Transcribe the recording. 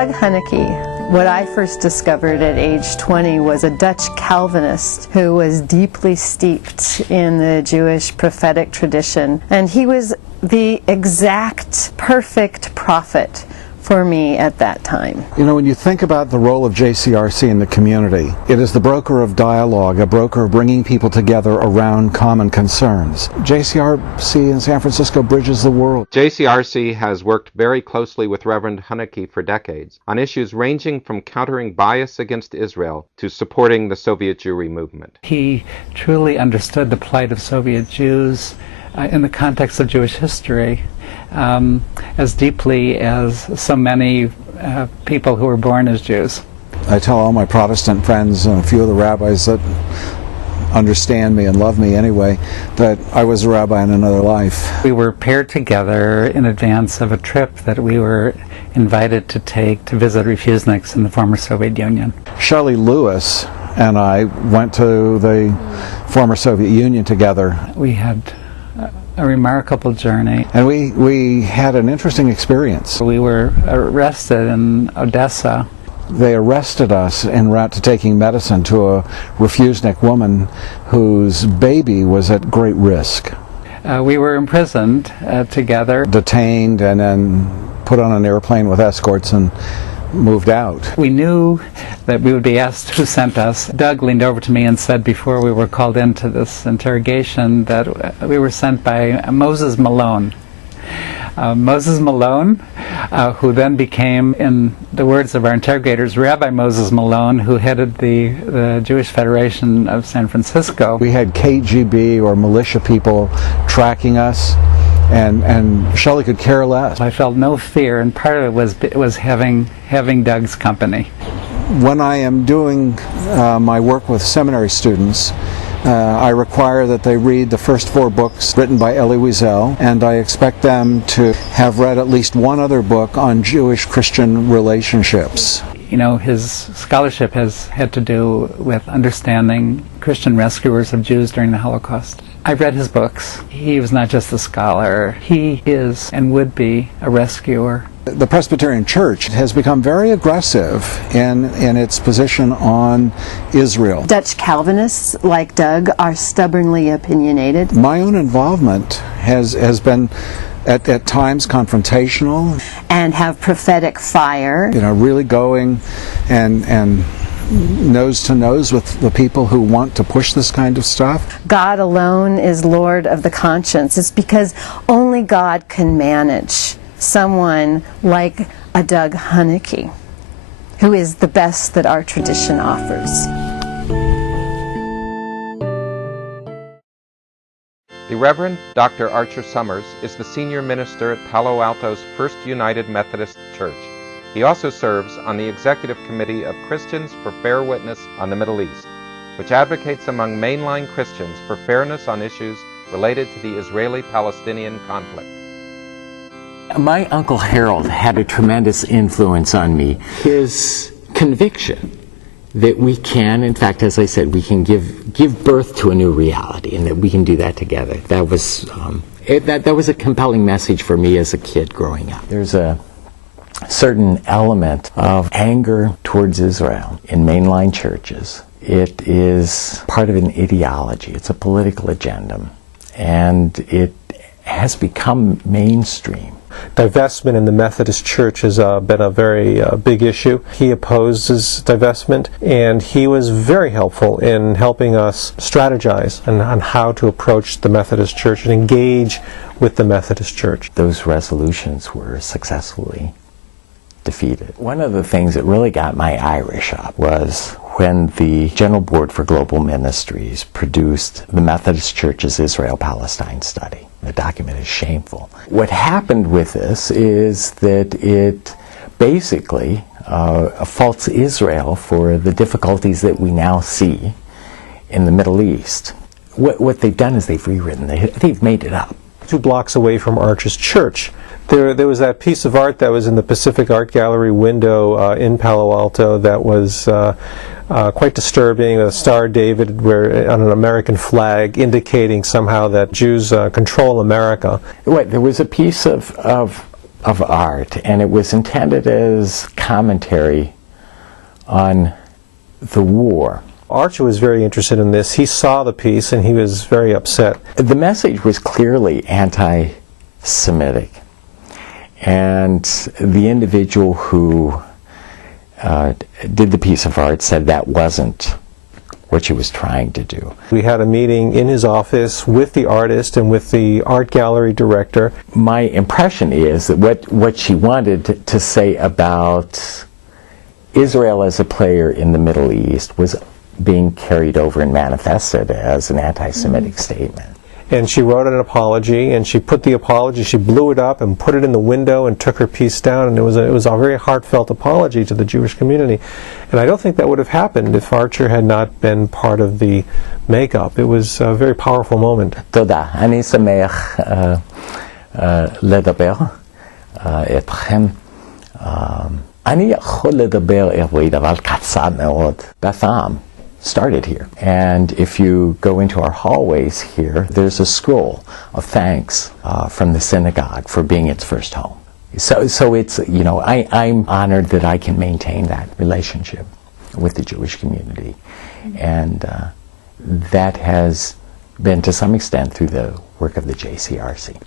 Doug Huneke, what I first discovered at age 20 was a Dutch Calvinist who was deeply steeped in the Jewish prophetic tradition, and he was the exact perfect prophet for me at that time. You know, when you think about the role of JCRC in the community, it is the broker of dialogue, a broker of bringing people together around common concerns. JCRC in San Francisco bridges the world. JCRC has worked very closely with Reverend Huneke for decades on issues ranging from countering bias against Israel to supporting the Soviet Jewry movement. He truly understood the plight of Soviet Jews in the context of Jewish history as deeply as so many people who were born as Jews. I tell all my Protestant friends and a few of the rabbis that understand me and love me anyway that I was a rabbi in another life. We were paired together in advance of a trip that we were invited to take to visit refuseniks in the former Soviet Union. Shelley Lewis and I went to the former Soviet Union together. We had a remarkable journey. And we had an interesting experience. We were arrested in Odessa. They arrested us en route to taking medicine to a refusenik woman whose baby was at great risk. We were imprisoned together. Detained and then put on an airplane with escorts and moved out. We knew that we would be asked who sent us. Doug leaned over to me and said before we were called into this interrogation that we were sent by Moses Malone. Moses Malone, who then became, in the words of our interrogators, Rabbi Moses Malone, who headed the Jewish Federation of San Francisco. We had KGB or militia people tracking us, and Shelley could care less. I felt no fear, and part of it was having Doug's company. When I am doing my work with seminary students, I require that they read the first 4 books written by Elie Wiesel, and I expect them to have read at least one other book on Jewish-Christian relationships. You know, his scholarship has had to do with understanding Christian rescuers of Jews during the Holocaust. I've read his books. He was not just a scholar. He is and would be a rescuer. The Presbyterian Church has become very aggressive in its position on Israel. Dutch Calvinists, like Doug, are stubbornly opinionated. My own involvement has been at times confrontational. And have prophetic fire. You know, really going and nose to nose with the people who want to push this kind of stuff. God alone is Lord of the conscience. It's because only God can manage someone like a Doug Huneke, who is the best that our tradition offers. The Reverend Dr. Archer Summers is the senior minister at Palo Alto's First United Methodist Church. He also serves on the executive committee of Christians for Fair Witness on the Middle East, which advocates among mainline Christians for fairness on issues related to the Israeli-Palestinian conflict. My Uncle Harold had a tremendous influence on me. His conviction that we can, in fact, as I said, we can give birth to a new reality, and that we can do that together. That was that was a compelling message for me as a kid growing up. There's a certain element of anger towards Israel in mainline churches. It is part of an ideology. It's a political agenda, and it has become mainstream. Divestment in the Methodist Church has been a very big issue. He opposes divestment, and he was very helpful in helping us strategize on how to approach the Methodist Church and engage with the Methodist Church. Those resolutions were successfully defeated. One of the things that really got my Irish up was when the General Board for Global Ministries produced the Methodist Church's Israel-Palestine study. The document is shameful. What happened with this is that it basically faults Israel for the difficulties that we now see in the Middle East. What they've done is they've rewritten, they've made it up. 2 blocks away from Archer's church, there was that piece of art that was in the Pacific Art Gallery window in Palo Alto that was quite disturbing, a Star of David on an American flag indicating somehow that Jews control America. There was a piece of of art, and it was intended as commentary on the war. Archer was very interested in this. He saw the piece and he was very upset. The message was clearly anti-Semitic, and the individual who did the piece of art said that wasn't what she was trying to do. We had a meeting in his office with the artist and with the art gallery director. My impression is that what she wanted to say about Israel as a player in the Middle East was being carried over and manifested as an anti-Semitic statement. And she wrote an apology, and she put the apology, she blew it up and put it in the window and took her piece down, and it was a very heartfelt apology to the Jewish community. And I don't think that would have happened if Archer had not been part of the makeup. It was a very powerful moment. תודה. אני שמח לדבר איתכם. אני יכול לדבר עברית, אבל קצר מאוד. Betham started here. And if you go into our hallways here, there's a scroll of thanks from the synagogue for being its first home. So it's, you know, I'm honored that I can maintain that relationship with the Jewish community. And that has been to some extent through the work of the JCRC.